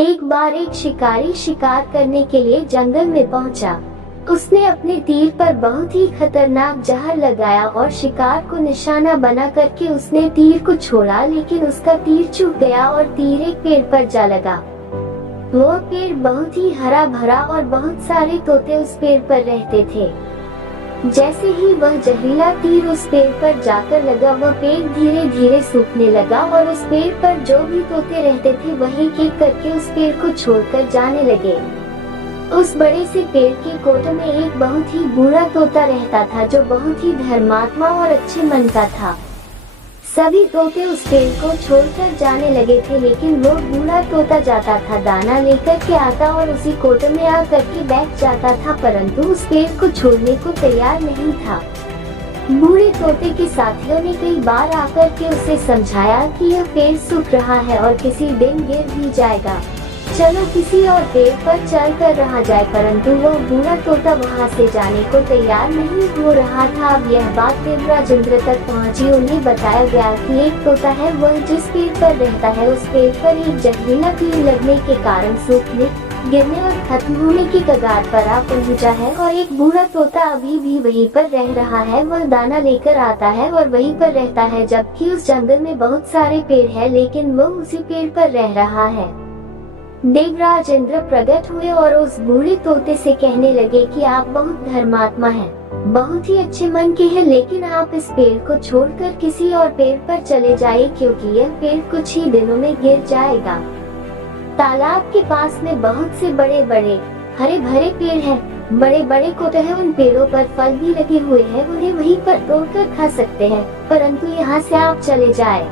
एक बार एक शिकारी शिकार करने के लिए जंगल में पहुंचा। उसने अपने तीर पर बहुत ही खतरनाक जहर लगाया और शिकार को निशाना बना करके उसने तीर को छोड़ा, लेकिन उसका तीर चूक गया और तीर एक पेड़ पर जा लगा। वो पेड़ बहुत ही हरा भरा और बहुत सारे तोते उस पेड़ पर रहते थे। जैसे ही वह जहरीला तीर उस पेड़ पर जाकर लगा, वह पेड़ धीरे धीरे सूखने लगा और उस पेड़ पर जो भी तोते रहते थे वह एक एक करके उस पेड़ को छोड़कर जाने लगे। उस बड़े से पेड़ के कोट में एक बहुत ही बूढ़ा तोता रहता था जो बहुत ही धर्मात्मा और अच्छे मन का था। सभी तोते उस पेड़ को छोड़कर जाने लगे थे, लेकिन वो बूढ़ा तोता जाता था, दाना लेकर के आता और उसी कोट में आकर के बैठ जाता था, परंतु उस पेड़ को छोड़ने को तैयार नहीं था। बूढ़े तोते के साथियों ने कई बार आकर के उसे समझाया कि यह पेड़ सूख रहा है और किसी दिन गिर भी जाएगा, चलो किसी और पेड़ पर चल कर रहा जाए, परंतु वह बूढ़ा तोता वहां से जाने को तैयार नहीं हो रहा था। अब यह बात देवराज इंद्र तक पहुंची। उन्हें बताया गया कि एक तोता है, वह जिस पेड़ पर रहता है उस पेड़ पर एक जहरीला तीर लगने के कारण सूखने, गिरने और खत्म होने की कगार पर आ पहुंचा है, और एक बूढ़ा तोता अभी भी वहीं पर रह रहा है। वह दाना लेकर आता है और वहीं पर रहता है, जबकि उस जंगल में बहुत सारे पेड़ है, लेकिन वो उसी पेड़ पर रह रहा है। देवराज इंद्र प्रकट हुए और उस बूढ़े तोते से कहने लगे कि आप बहुत धर्मात्मा हैं, बहुत ही अच्छे मन के हैं, लेकिन आप इस पेड़ को छोड़कर किसी और पेड़ पर चले जाइए, क्योंकि यह पेड़ कुछ ही दिनों में गिर जाएगा। तालाब के पास में बहुत से बड़े बड़े हरे भरे पेड़ हैं, बड़े बड़े कोट हैं, उन पेड़ों पर फल भी लगे हुए हैं, उन्हें वहीं पर तोड़कर खा सकते हैं, परंतु यहाँ से आप चले जाए।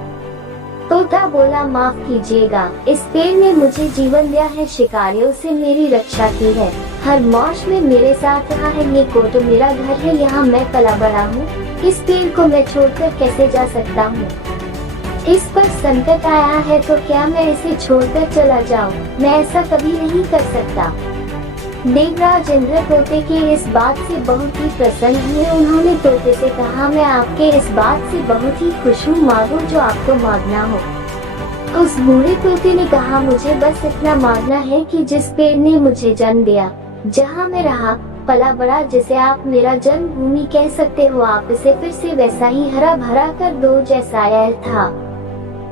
तोता बोला, माफ कीजिएगा, इस पेड़ ने मुझे जीवन दिया है, शिकारियों से मेरी रक्षा की है, हर मौज में मेरे साथ रहा है, ये कोट मेरा घर है, यहाँ मैं पला बड़ा हूँ, इस पेड़ को मैं छोड़कर कैसे जा सकता हूँ? इस पर संकट आया है तो क्या मैं इसे छोड़कर चला जाऊँ? मैं ऐसा कभी नहीं कर सकता। देवराज इंद्र तोते के इस बात से बहुत ही प्रसन्न हुए। उन्होंने तोते से कहा, मैं आपके इस बात से बहुत ही खुश हूँ, मांगो जो आपको मांगना हो। उस बूढ़े तोते ने कहा, मुझे बस इतना मांगना है कि जिस पेड़ ने मुझे जन्म दिया, जहाँ मैं रहा पला बड़ा, जिसे आप मेरा जन्मभूमि कह सकते हो, आप इसे फिर से वैसा ही हरा भरा कर दो जैसा यह था।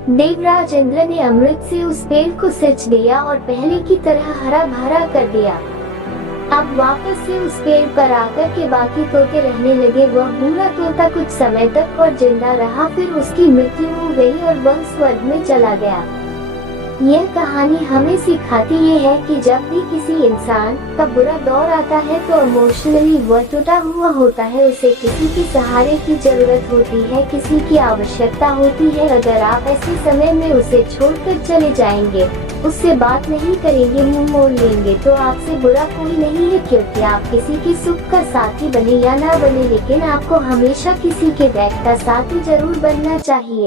देवराज इंद्र ने अमृत से उस पेड़ को सिंच दिया और पहले की तरह हरा भरा कर दिया। अब वापस से उस पेड़ पर आकर के बाकी तोते रहने लगे। वह बूढ़ा तोता कुछ समय तक और जिंदा रहा, फिर उसकी मृत्यु हो गई और वह स्वर्ग में चला गया। यह कहानी हमें सिखाती ये है कि जब भी किसी इंसान का बुरा दौर आता है तो इमोशनली वह टूटा हुआ होता है, उसे किसी के सहारे की जरूरत होती है, किसी की आवश्यकता होती है। अगर आप ऐसे समय में उसे छोड़कर चले जाएंगे, उससे बात नहीं करेंगे, मुंह मोड़ लेंगे, तो आपसे बुरा कोई नहीं है, क्योंकि आप किसी के सुख का साथी बने या ना बने, लेकिन आपको हमेशा किसी के बैठ का साथी जरूर बनना चाहिए।